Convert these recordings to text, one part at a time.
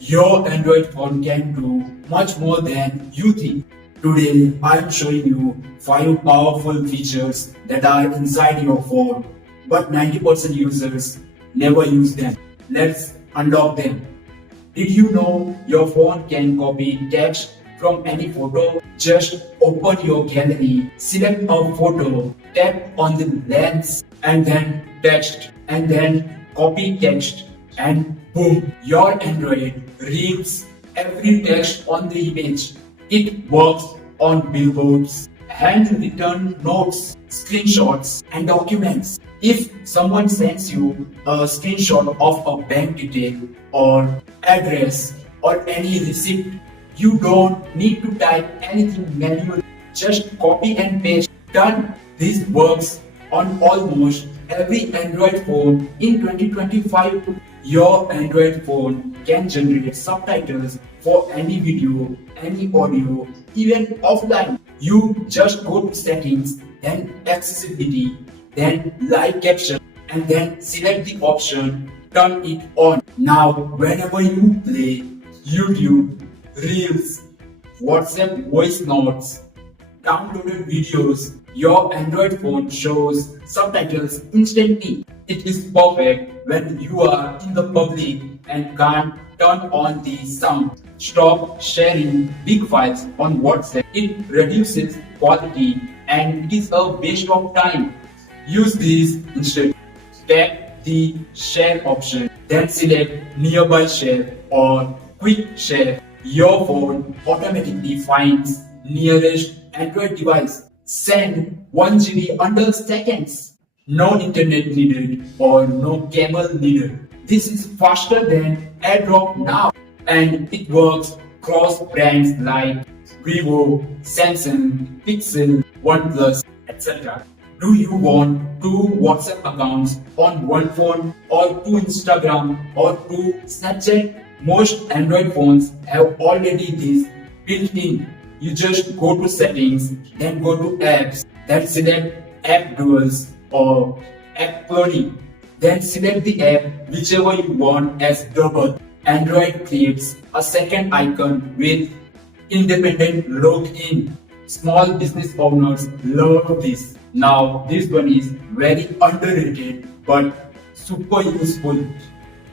Your Android phone can do much more than you think. Today, I am showing you 5 powerful features that are inside your phone, but 90% users never use them. Let's unlock them. Did you know your phone can copy text from any photo? Just open your gallery, select a photo, tap on the lens and then text and then copy text and boom, your Android reads every text on the image. It works on billboards, handwritten notes, screenshots, and documents. If someone sends you a screenshot of a bank detail or address or any receipt, you don't need to type anything manually. Just copy and paste. Done. This works on almost every Android phone in 2025. Your Android phone can generate subtitles for any video, any audio, even offline. You just go to settings, then accessibility, then live caption, and then select the option, turn it on. Now, whenever you play YouTube, Reels, WhatsApp voice notes, downloaded videos, your Android phone shows subtitles instantly. It is perfect when you are in the public and can't turn on the sound. Stop sharing big files on WhatsApp. It reduces quality and it is a waste of time. Use this instead. Tap the share option, then select nearby share or quick share. Your phone automatically finds nearest Android device. Send 1 GB under seconds. No internet needed or no cable needed. This is faster than AirDrop now and it works across brands like Vivo, Samsung, Pixel, OnePlus, etc. Do you want 2 WhatsApp accounts on one phone or 2 Instagram or 2 Snapchat? Most Android phones have already this built in. You just go to settings, then go to apps, then select app duals or app cloning. Then select the app whichever you want as double. Android creates a second icon with independent login. Small business owners love this. Now this one is very underrated but super useful.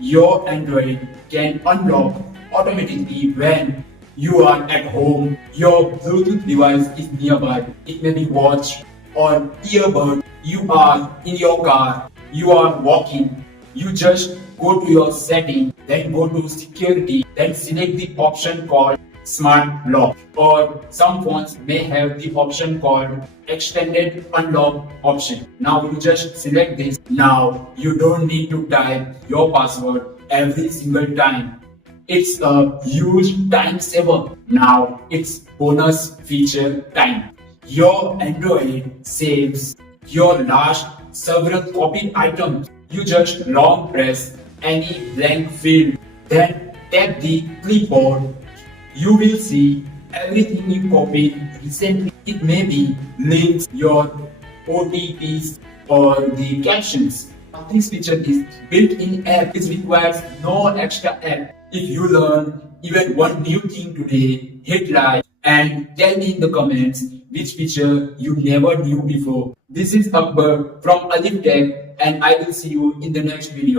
Your Android can unlock automatically when you are at home, your Bluetooth device is nearby. It may be watch or earbud. You are in your car, you are walking. You just go to your setting, then go to security, then select the option called Smart Lock. Or some phones may have the option called Extended Unlock option. Now you just select this. Now you don't need to type your password every single time. It's a huge time saver. Now it's bonus feature time. Your Android saves your last several copied items. You just long press any blank field, then tap the clipboard. You will see everything you copied recently. It may be links, your OTPs, or the captions. This feature is built-in app. It requires no extra app. If you learn even one new thing today, hit like and tell me in the comments which feature you never knew before. This is Akbar from Alif Teqh and I will see you in the next video.